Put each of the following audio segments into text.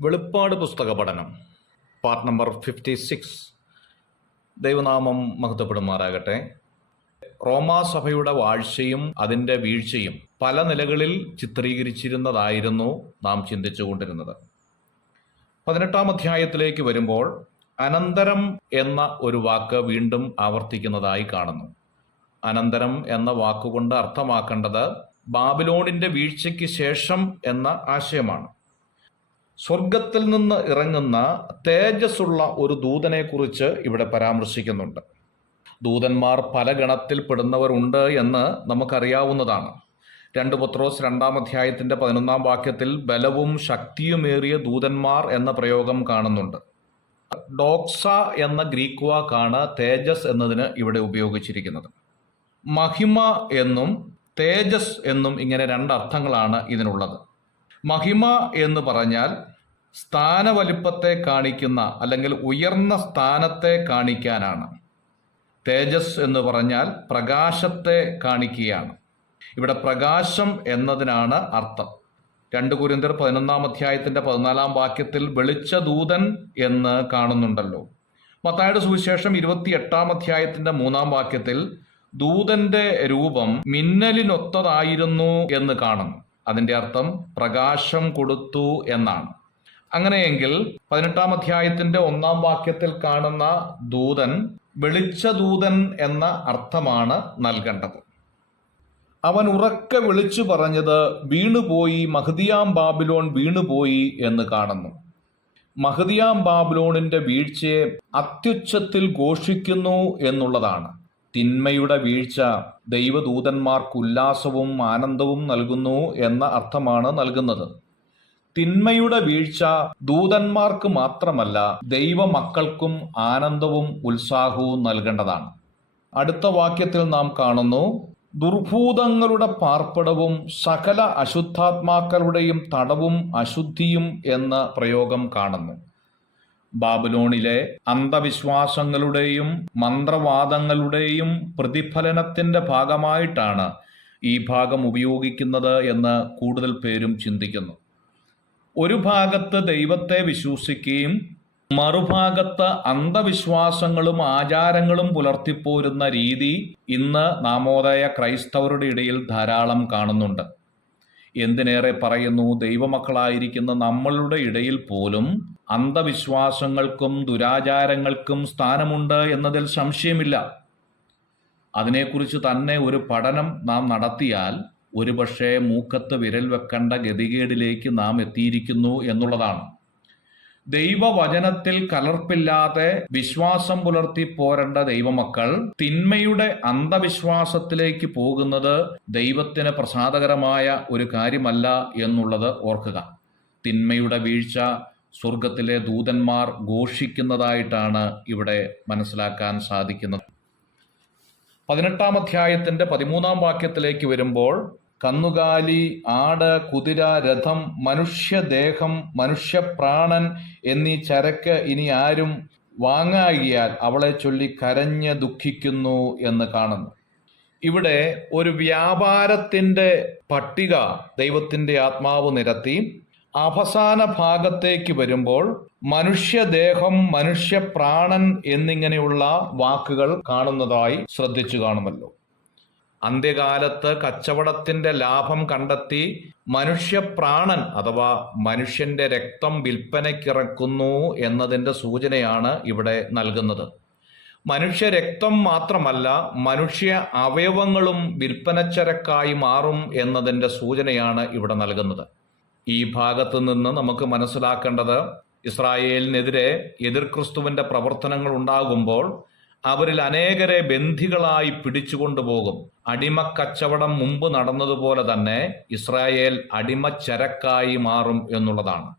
വെളിപ്പാട് പുസ്തക പഠനം പാർട്ട് നമ്പർ 56. ദൈവനാമം മഹത്വപ്പെടുമാറാകട്ടെ. റോമാസഭയുടെ വാഴ്ചയും അതിൻ്റെ വീഴ്ചയും പല നിലകളിൽ ചിത്രീകരിച്ചിരുന്നതായിരുന്നു നാം ചിന്തിച്ചുകൊണ്ടിരുന്നത്. 18-ാം അധ്യായത്തിലേക്ക് വരുമ്പോൾ അനന്തരം എന്ന ഒരു വാക്ക് വീണ്ടും ആവർത്തിക്കുന്നതായി കാണുന്നു. അനന്തരം എന്ന വാക്കുകൊണ്ട് അർത്ഥമാക്കേണ്ടത് ബാബിലോണിൻ്റെ വീഴ്ചയ്ക്ക് ശേഷം എന്ന ആശയമാണ്. സ്വർഗത്തിൽ നിന്ന് ഇറങ്ങുന്ന തേജസ്സുള്ള ഒരു ദൂതനെക്കുറിച്ച് ഇവിടെ പരാമർശിക്കുന്നുണ്ട്. ദൂതന്മാർ പല ഗണത്തിൽപ്പെടുന്നവരുണ്ട് എന്ന് നമുക്കറിയാവുന്നതാണ്. 2 പത്രോസ് 2-ാം അധ്യായത്തിൻ്റെ 11-ാം വാക്യത്തിൽ ബലവും ശക്തിയുമേറിയ ദൂതന്മാർ എന്ന പ്രയോഗം കാണുന്നുണ്ട്. ഡോക്സ എന്ന ഗ്രീക്ക് വാക്കാണ് തേജസ് എന്നതിന് ഇവിടെ ഉപയോഗിച്ചിരിക്കുന്നത്. മഹിമ എന്നും തേജസ് എന്നും ഇങ്ങനെ 2 അർത്ഥങ്ങളാണ് ഇതിനുള്ളത്. മഹിമ എന്ന് പറഞ്ഞാൽ സ്ഥാനവലിപ്പത്തെ കാണിക്കുന്ന അല്ലെങ്കിൽ ഉയർന്ന സ്ഥാനത്തെ കാണിക്കാനാണ്. തേജസ് എന്ന് പറഞ്ഞാൽ പ്രകാശത്തെ കാണിക്കുകയാണ്. ഇവിടെ പ്രകാശം എന്നതിനാണ് അർത്ഥം. 2 കൊരിന്ത്യർ 11-ാം അധ്യായത്തിൻ്റെ 14-ാം വാക്യത്തിൽ വെളിച്ച ദൂതൻ എന്ന് കാണുന്നുണ്ടല്ലോ. മത്തായിയുടെ സുവിശേഷം 28-ാം അധ്യായത്തിൻ്റെ 3-ാം വാക്യത്തിൽ ദൂതന്റെ രൂപം മിന്നലിനൊത്തതായിരുന്നു എന്ന് കാണുന്നു. അതിൻ്റെ അർത്ഥം പ്രകാശം കൊടുത്തു എന്നാണ്. അങ്ങനെയെങ്കിൽ 18-ാം അധ്യായത്തിൻ്റെ 1-ാം വാക്യത്തിൽ കാണുന്ന ദൂതൻ വെളിച്ച ദൂതൻ എന്ന അർത്ഥമാണ് നൽകേണ്ടത്. അവൻ ഉറക്കെ വിളിച്ചു പറഞ്ഞത് വീണുപോയി, മഹദിയാം ബാബിലോൺ വീണുപോയി എന്ന് കാണുന്നു. മഹദിയാം ബാബിലോണിന്റെ വീഴ്ചയെ അത്യുച്ചത്തിൽ ഘോഷിക്കുന്നു എന്നുള്ളതാണ്. തിന്മയുടെ വീഴ്ച ദൈവദൂതന്മാർക്ക് ഉല്ലാസവും ആനന്ദവും നൽകുന്നു എന്ന അർത്ഥമാണ് നൽകുന്നത്. തിന്മയുടെ വീഴ്ച ദൂതന്മാർക്ക് മാത്രമല്ല ദൈവമക്കൾക്കും ആനന്ദവും ഉത്സാഹവും നൽകേണ്ടതാണ്. അടുത്ത വാക്യത്തിൽ നാം കാണുന്നു, ദുർഭൂതങ്ങളുടെ പാർപ്പിടവും സകല അശുദ്ധാത്മാക്കളുടെയും തടവും അശുദ്ധിയും എന്ന പ്രയോഗം കാണുന്നു. ബാബിലോണിലെ അന്ധവിശ്വാസങ്ങളുടെയും മന്ത്രവാദങ്ങളുടെയും പ്രതിഫലനത്തിന്റെ ഭാഗമായിട്ടാണ് ഈ ഭാഗം ഉപയോഗിക്കുന്നത് എന്ന് കൂടുതൽ പേരും ചിന്തിക്കുന്നു. ഒരു ഭാഗത്ത് ദൈവത്തെ വിശ്വസിക്കുകയും മറുഭാഗത്ത് അന്ധവിശ്വാസങ്ങളും ആചാരങ്ങളും പുലർത്തിപ്പോരുന്ന രീതി ഇന്ന് നാമോദയ ക്രൈസ്തവരുടെ ഇടയിൽ ധാരാളം കാണുന്നുണ്ട്. എന്തിനേറെ പറയുന്നു, ദൈവമക്കളായിരിക്കുന്ന നമ്മളുടെ ഇടയിൽ പോലും അന്ധവിശ്വാസങ്ങൾക്കും ദുരാചാരങ്ങൾക്കും സ്ഥാനമുണ്ട് എന്നതിൽ സംശയമില്ല. അതിനെക്കുറിച്ച് തന്നെ ഒരു പഠനം നാം നടത്തിയാൽ ഒരുപക്ഷെ മൂക്കത്ത് വിരൽ വെക്കേണ്ട ഗതികേടിലേക്ക് നാം എത്തിയിരിക്കുന്നു എന്നുള്ളതാണ്. ദൈവവചനത്തിൽ കലർപ്പില്ലാതെ വിശ്വാസം പുലർത്തി പോരേണ്ട ദൈവമക്കൾ തിന്മയുടെ അന്ധവിശ്വാസത്തിലേക്ക് പോകുന്നത് ദൈവത്തിന് പ്രസാദകരമായ ഒരു കാര്യമല്ല എന്നുള്ളത് ഓർക്കുക. തിന്മയുടെ വീഴ്ച സ്വർഗത്തിലെ ദൂതന്മാർ ഘോഷിക്കുന്നതായിട്ടാണ് ഇവിടെ മനസ്സിലാക്കാൻ സാധിക്കുന്നത്. 18-ാം അധ്യായത്തിൻ്റെ 13-ാം വാക്യത്തിലേക്ക് വരുമ്പോൾ കന്നുകാലി, ആട്, കുതിര, രഥം, മനുഷ്യദേഹം, മനുഷ്യപ്രാണൻ എന്നീ ചരക്ക് ഇനി ആരും വാങ്ങാകിയാൽ അവളെ ചൊല്ലി കരഞ്ഞ് ദുഃഖിക്കുന്നു എന്ന് കാണുന്നു. ഇവിടെ ഒരു വ്യാപാരത്തിൻ്റെ പട്ടിക ദൈവത്തിൻ്റെ ആത്മാവ് നിരത്തി അവസാന ഭാഗത്തേക്ക് വരുമ്പോൾ മനുഷ്യദേഹം, മനുഷ്യപ്രാണൻ എന്നിങ്ങനെയുള്ള വാക്കുകൾ കാണുന്നതായി ശ്രദ്ധിച്ചു കാണുമല്ലോ. അന്ത്യകാലത്ത് കച്ചവടത്തിന്റെ ലാഭം കണ്ടെത്തി മനുഷ്യപ്രാണൻ അഥവാ മനുഷ്യന്റെ രക്തം വിൽപ്പനയ്ക്കിറക്കുന്നു എന്നതിൻ്റെ സൂചനയാണ് ഇവിടെ നൽകുന്നത്. മനുഷ്യരക്തം മാത്രമല്ല, മനുഷ്യ അവയവങ്ങളും വിൽപ്പനച്ചരക്കായി മാറും എന്നതിൻ്റെ സൂചനയാണ് ഇവിടെ നൽകുന്നത്. ഈ ഭാഗത്ത് നിന്ന് നമുക്ക് മനസ്സിലാക്കേണ്ടത്, ഇസ്രായേലിനെതിരെ എതിർ ക്രിസ്തുവിൻ്റെ പ്രവർത്തനങ്ങൾ ഉണ്ടാകുമ്പോൾ അവരിൽ അനേകരെ ബന്ധികളായി പിടിച്ചുകൊണ്ടുപോകും. അടിമക്കച്ചവടം മുമ്പ് നടന്നതുപോലെ തന്നെ ഇസ്രായേൽ അടിമച്ചരക്കായി മാറും എന്നുള്ളതാണ്.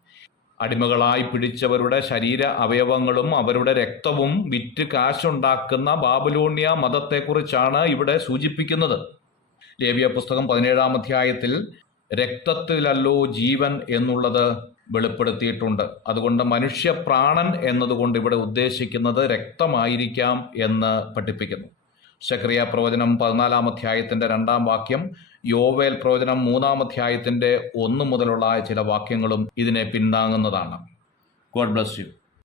അടിമകളായി പിടിച്ചവരുടെ ശരീര അവയവങ്ങളും അവരുടെ രക്തവും വിറ്റ് കാശുണ്ടാക്കുന്ന ബാബിലോണ്യ മതത്തെക്കുറിച്ചാണ് ഇവിടെ സൂചിപ്പിക്കുന്നത്. ലേവ്യ പുസ്തകം 17-ാം അധ്യായത്തിൽ രക്തത്തിലല്ലോ ജീവൻ എന്നുള്ളത് വെളിപ്പെടുത്തിയിട്ടുണ്ട്. അതുകൊണ്ട് മനുഷ്യപ്രാണൻ എന്നതുകൊണ്ട് ഇവിടെ ഉദ്ദേശിക്കുന്നത് രക്തമായിരിക്കാം എന്ന് പഠിപ്പിക്കുന്നു. ശക്രിയ പ്രവചനം 14-ാം അധ്യായത്തിൻ്റെ 2-ാം വാക്യം, യോവേൽ പ്രവചനം 3-ാം അധ്യായത്തിൻ്റെ 1 മുതലുള്ള ചില വാക്യങ്ങളും ഇതിനെ പിന്താങ്ങുന്നതാണ്. God bless you.